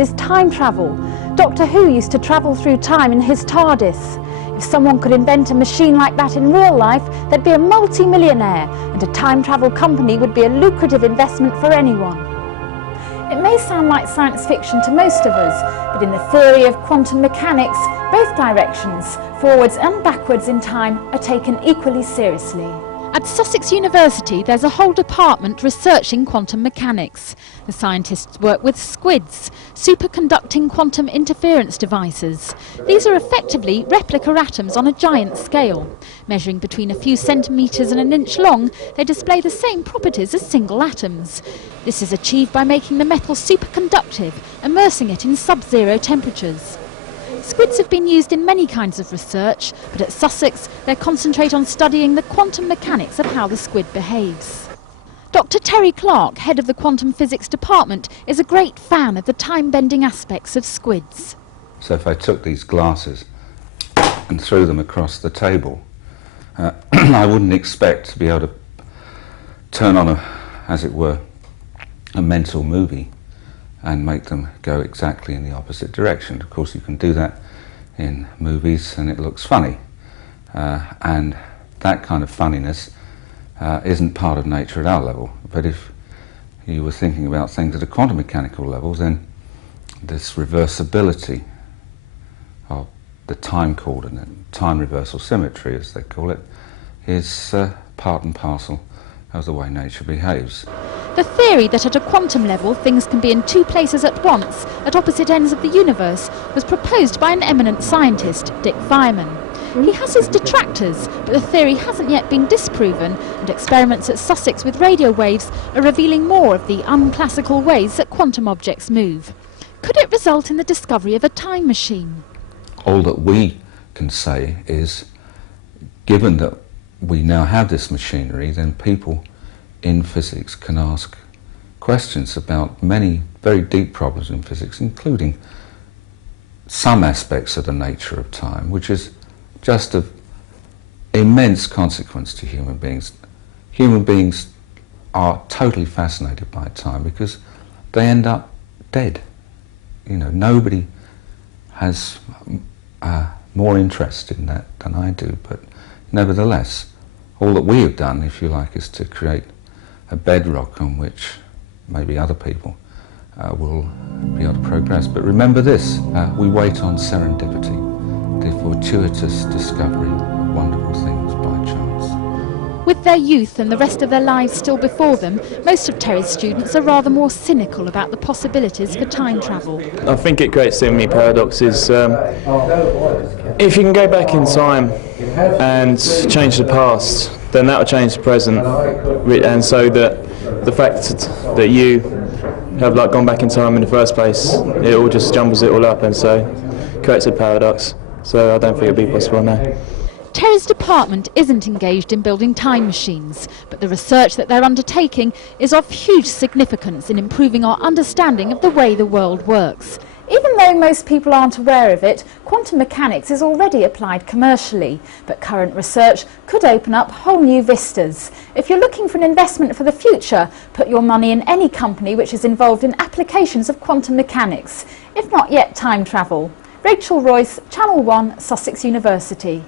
is time travel. Doctor Who used to travel through time in his TARDIS. If someone could invent a machine like that in real life, they'd be a multi-millionaire, and a time travel company would be a lucrative investment for anyone. It may sound like science fiction to most of us, but in the theory of quantum mechanics, both directions, forwards and backwards in time, are taken equally seriously. At Sussex University, there's a whole department researching quantum mechanics. The scientists work with squids, superconducting quantum interference devices. These are effectively replica atoms on a giant scale. Measuring between a few centimetres and an inch long, they display the same properties as single atoms. This is achieved by making the metal superconductive, immersing it in sub-zero temperatures. Squids have been used in many kinds of research, but at Sussex they concentrate on studying the quantum mechanics of how the squid behaves. Dr. Terry Clark, head of the quantum physics department, is a great fan of the time-bending aspects of squids. So if I took these glasses and threw them across the table, I wouldn't expect to be able to turn on as it were, a mental movie and make them go exactly in the opposite direction. Of course, you can do that in movies and it looks funny. And that kind of funniness isn't part of nature at our level. But if you were thinking about things at a quantum mechanical level, then this reversibility of the time coordinate, time reversal symmetry as they call it, is part and parcel of the way nature behaves. The theory that at a quantum level things can be in two places at once, at opposite ends of the universe, was proposed by an eminent scientist, Dick Fireman. He has his detractors, but the theory hasn't yet been disproven, and experiments at Sussex with radio waves are revealing more of the unclassical ways that quantum objects move. Could it result in the discovery of a time machine? All that we can say is, given that we now have this machinery, then people in physics can ask questions about many very deep problems in physics, including some aspects of the nature of time, which is just of immense consequence to human beings. Human beings are totally fascinated by time because they end up dead. You know, nobody has more interest in that than I do, but nevertheless, all that we have done, if you like, is to create a bedrock on which maybe other people will be able to progress. But remember this, we wait on serendipity, the fortuitous discovery of wonderful things by chance. With their youth and the rest of their lives still before them, most of Terry's students are rather more cynical about the possibilities for time travel. I think it creates so many paradoxes. If you can go back in time and change the past, then that will change the present, and so that the fact that you have gone back in time in the first place, it all just jumbles it all up, and so creates a paradox. So I don't think it'll be possible now. Terry's department isn't engaged in building time machines, but the research that they're undertaking is of huge significance in improving our understanding of the way the world works. Even though most people aren't aware of it, quantum mechanics is already applied commercially, but current research could open up whole new vistas. If you're looking for an investment for the future, put your money in any company which is involved in applications of quantum mechanics, if not yet time travel. Rachel Royce, Channel 1, Sussex University.